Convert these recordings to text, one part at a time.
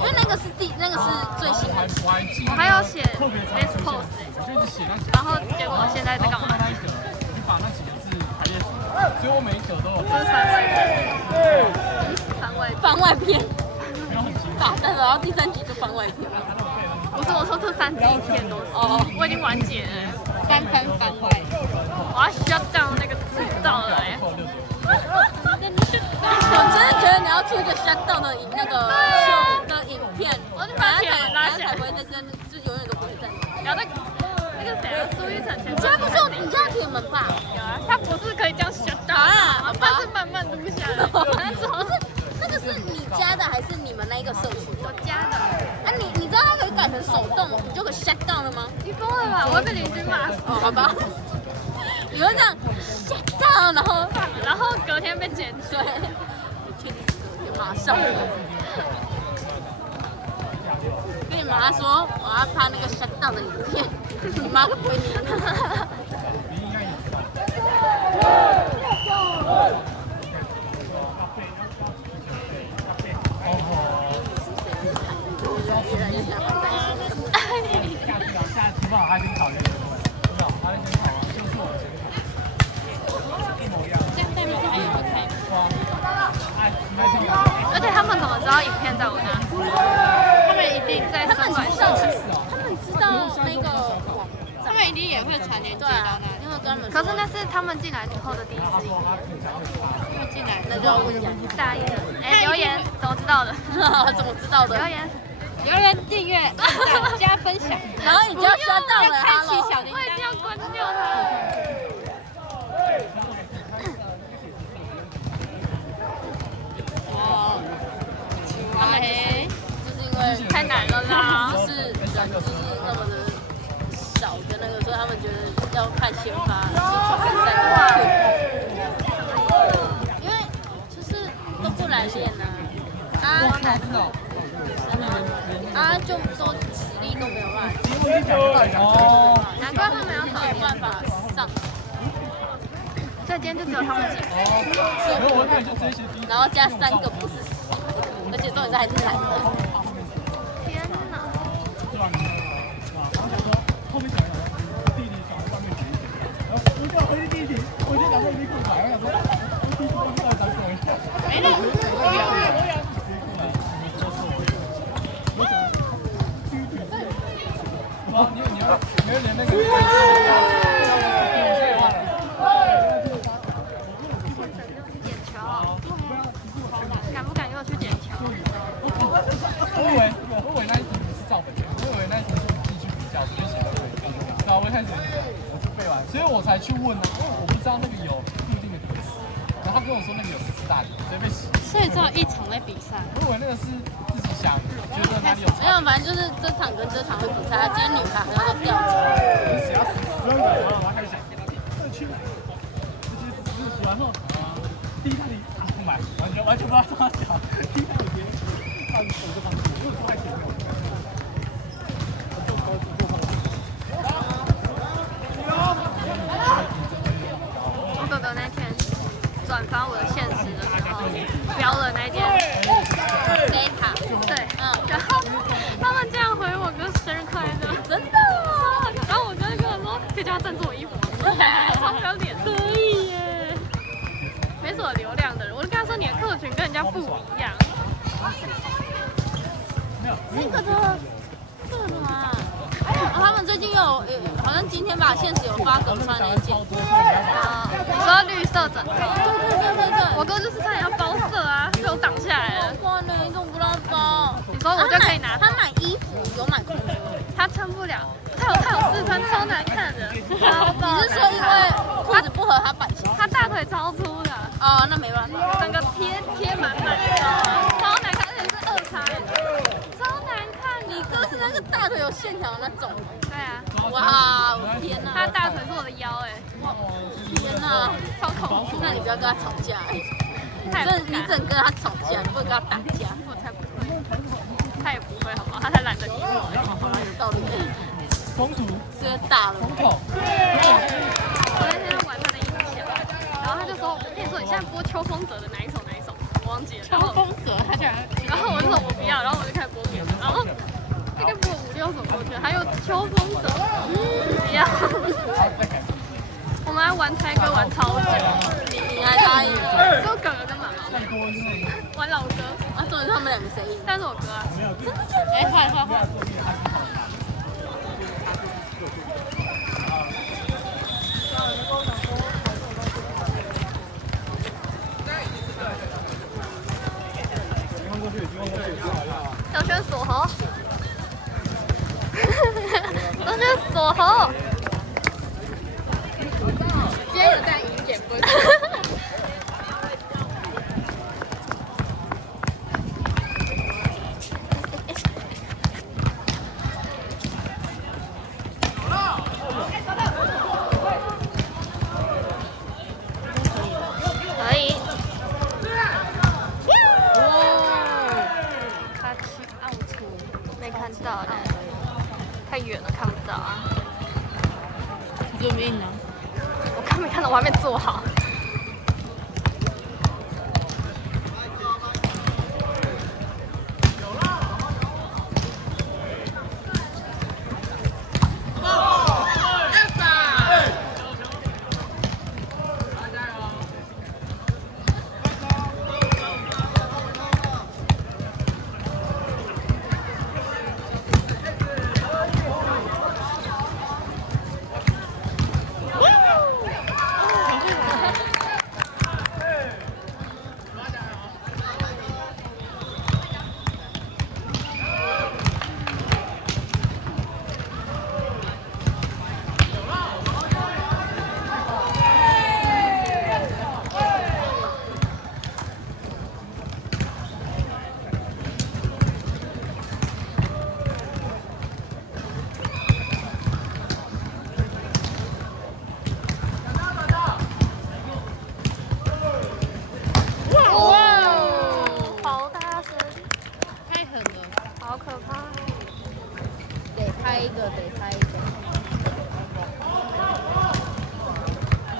因为那个是最新的。我还有写 best pose， 然后结果现在在干嘛？你把那几个字排列组合，所以我每一格都有。这是番外篇，没有很精打蛋了，然后第3集就番外篇。不是我说这3集影片都是，我已经完结了。3番番外。我要 shut down 那个制造了哎。我真的觉得你要出一个 shut down 的那个秀的影片，我就把铁门拉起来才不会在这，就永远都不会在。然后那个谁啊，朱一成前。这不是你家铁门吧？有啊，他不是可以这样 shut down 啊，他是慢慢录下来。不是，那个是你家的还是你们那一个社区的？我家的。啊，你知道它可以改成手动，你就可以 shut down 了吗？你疯了吧？我会被邻居骂死。哦，好吧。你会这样 shut down， 然后隔天被检举。对，确定就马上。跟你妈说我要拍那个 shut down 的影片，你妈都不会理你。越来越像坏蛋。下题目他已经考虑了，没有，他先考完，就是我先考。一模一样。这样代表还有没有开？而且他们怎么知道影片在我那？他们一定在上管上。他们知道那个，他们一定也会传连接到那里。因为专门。可是那是他们进来之后的第一次。因为进来那就要问一下大一的。哎，留言怎么知道的？怎么知道的？留言、订阅、加分享，然后你就要刷到了，开启小铃铛，我一定要关掉它。哦，他们就是因为太难了啦，就是人就是那么的少的那个，所以他们觉得要看先发，在因为就是都不来练呐，就说实力都没有办法，难怪他们要没有办法上，所以今天就只有他们几个，然后加3个不是，而且重点是还是男的。天哪！没了。你会连那个。捡球，敢不敢给我去捡球？我以为那一题不是照本宣科，我以为那一题是自己去比较，直接写的对。然后我一开始我就背完，所以我才去问呢，因为我不知道那个有固定的格式。然后他跟我说那个有14大题，直接被洗。所以只有一场在比赛。我以为那个是自己想，觉得哪里有差。没有，反正就是这场跟这场会比赛，今天女排好像都掉级。然后开始想，洗完后，第一道题不买，完全不知道怎么讲。第一道题直接放手就放弃，因为我太前面了。我哥哥那天转发我的现实的时候，标了那件Data，对，然后他们这样回我哥生日快乐，真的啊！然后我哥就跟我说，可以叫他赞助我衣服吗？超不要脸，可以耶，没什么流量的人，我就跟他说你的客群跟人家不一样。这个的嘛，他们最近有好像今天吧，现实有发哥穿那件。你说绿色枕头？对。我哥就是差点要包色啊，被我挡下来了。哇，你怎么不让包？你说我就可以拿走。他买衣服有买裤子，他穿不了，他有试穿，超难看的。你是说因为裤子不合他版型？他大腿超粗的。哦，那没办法，整个贴满满的，超难看，而且是2叉，超难看。你哥是那个大腿有线条的那种。对啊。哇，天哪！他大腿是我的腰天哪，超恐怖。那你不要跟他吵架，你只能跟他吵架，你不能跟他打架。我才不会，他也不会，好不好？他才懒得理我。好啦，有道理。风图是大了。我那天玩他的音响，然后他就说：“我跟你说，你现在播邱风泽的哪一首？我忘记了。”邱风泽，他居然。然后我就说我不要，然后我就开始播别秋风者，一样。我们还玩猜歌玩超久，你还答应？就哥哥跟妈妈玩老歌，啊，重点是他们两个谁赢？但是我哥啊，哎，快快快！要选锁喉，要选锁喉。今天有在赢减分。可以。他去奥图，没看到呢，太远了看不到啊。救命啊！我刚没看到，我还没做好。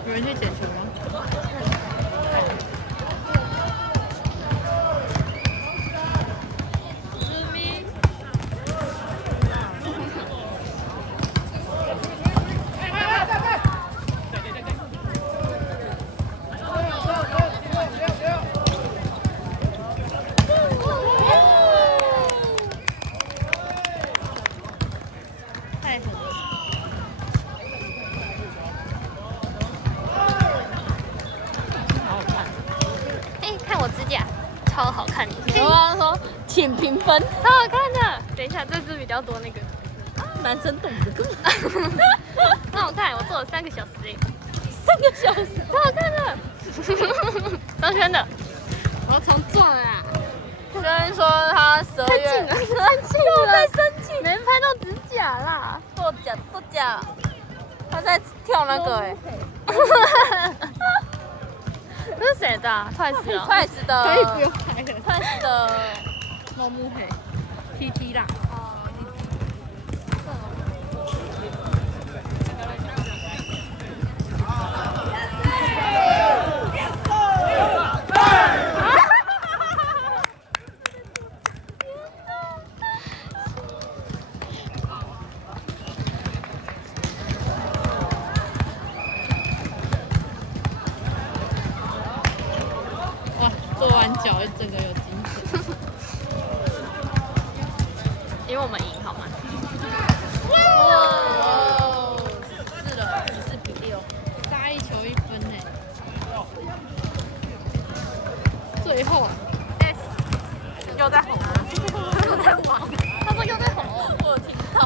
有人去捡球吗？超好看的。我刚刚说请评分，超好看的。等一下，这支比较多那个。男生懂这个。很好看，我做了3个小时哎。3个小时，超好看的。张轩的。我要重做了啦。轩说他12月生气了，又在生气，没拍到指甲啦。跺脚，他在跳那个哎。这是谁的啊？Twice 哦。Twice 的。可以不用拍了。Twice 的猫木黑 TT 啦。做完脚整个有精神，因为我们赢好吗？哇，4了，14比6，差1球1分呢。最后又在吼啊！又在玩，他说又在吼，我有听到。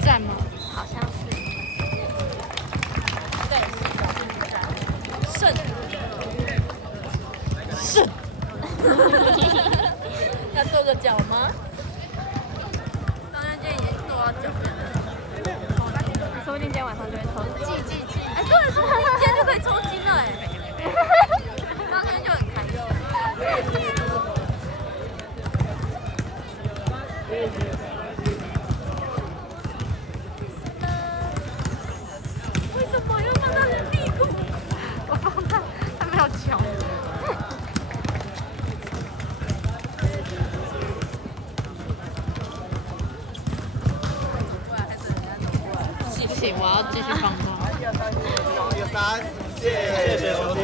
站吗？好像是。对，胜。要跺个脚吗？当然今天已经跺到脚了。说不定今天晚上就会抽筋。哎，对，说不定今天就可以抽筋了哎。当天就很开心。行，我要继续放光。一个3，谢谢收听。